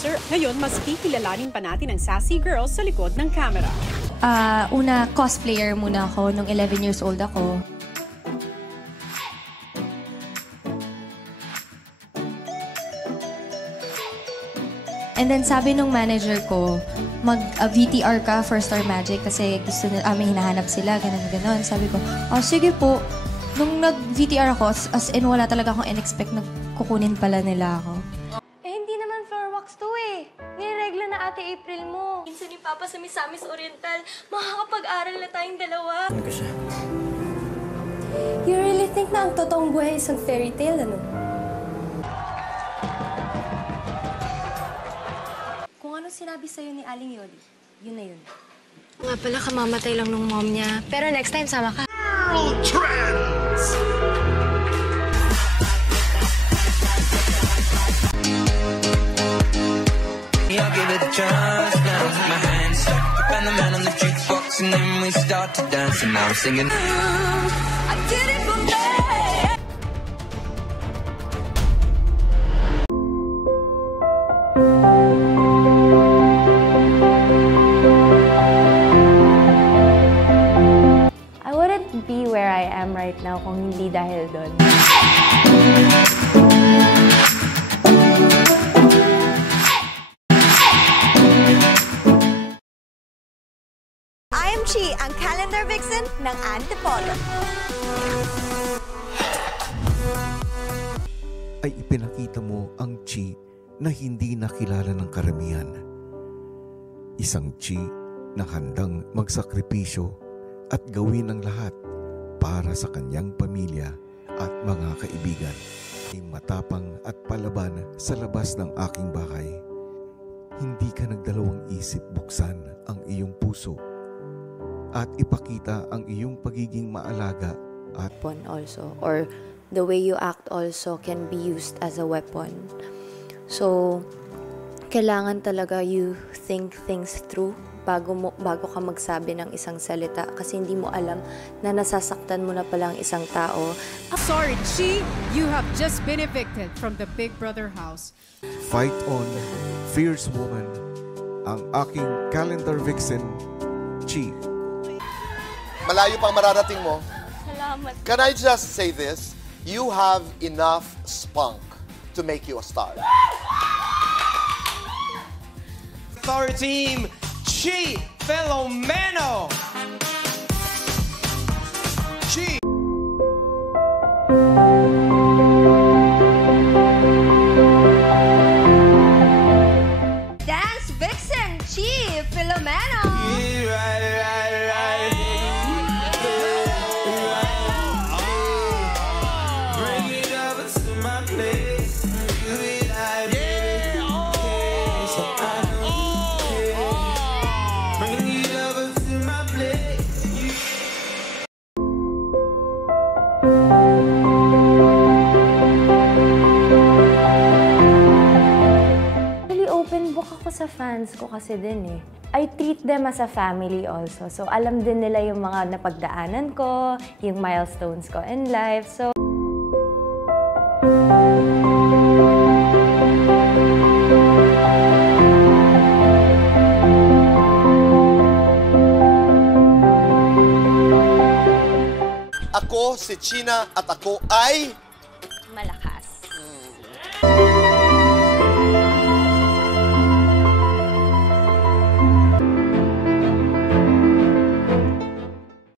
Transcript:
dancer. Ngayon, mas kikilalanin pa natin ang sassy girl sa likod ng camera. Una, cosplayer muna ako nung 11 years old ako. And then sabi nung manager ko, mag-VTR ka for Star Magic kasi gusto nila, hinahanap sila, ganun-ganon. Sabi ko, sige po. Nung nag-VTR ako, as in wala talaga akong in-expect na kukunin pala nila ako. Hindi naman floor wax to eh. Niregla na Ate April mo. Minsan ni Papa sa Misamis Oriental, makakapag-aral na tayong dalawa. Ano ka siya? You really think na ang totoong buhay isang fairy tale, ano? Kung ano sinabi sa'yo ni Aling Yoli, yun na yun. Nga pala, kamamatay lang nung mom niya. Pero next time, sama ka. Trends! Yeah, I'll give it a chance now. My hands up, and the man on the jukebox, and then we start to dance, and now I'm singing. I did it for me. I wouldn't be where I am right now kung hindi dahil doon. I am Chi, ang calendar vixen ng Antipolo. Ay ipinakita mo ang Chi na hindi nakilala ng karamihan. Isang Chi na handang magsakripisyo at gawin ang lahat para sa kanyang pamilya at mga kaibigan. Ay matapang at palaban sa labas ng aking bahay. Hindi ka nagdalawang isip buksan ang iyong puso at ipakita ang iyong pagiging maalaga at weapon also, or the way you act also can be used as a weapon. So, kailangan talaga you think things through bago ka magsabi ng isang salita kasi hindi mo alam na nasasaktan mo na pala ang isang tao. Sorry, Chi, you have just been evicted from the Big Brother house. Fight on, fierce woman, ang aking calendar vixen, Chi. Malayo pang mararating mo. Salamat. Can I just say this? You have enough spunk to make you a star. For team Chi Filomeno. Chi. Dance vixen, Chi Filomeno. Open book ako sa fans ko kasi din eh. I treat them as a family also. So, alam din nila yung mga napagdaanan ko, yung milestones ko in life. So, Ako si China at ako ay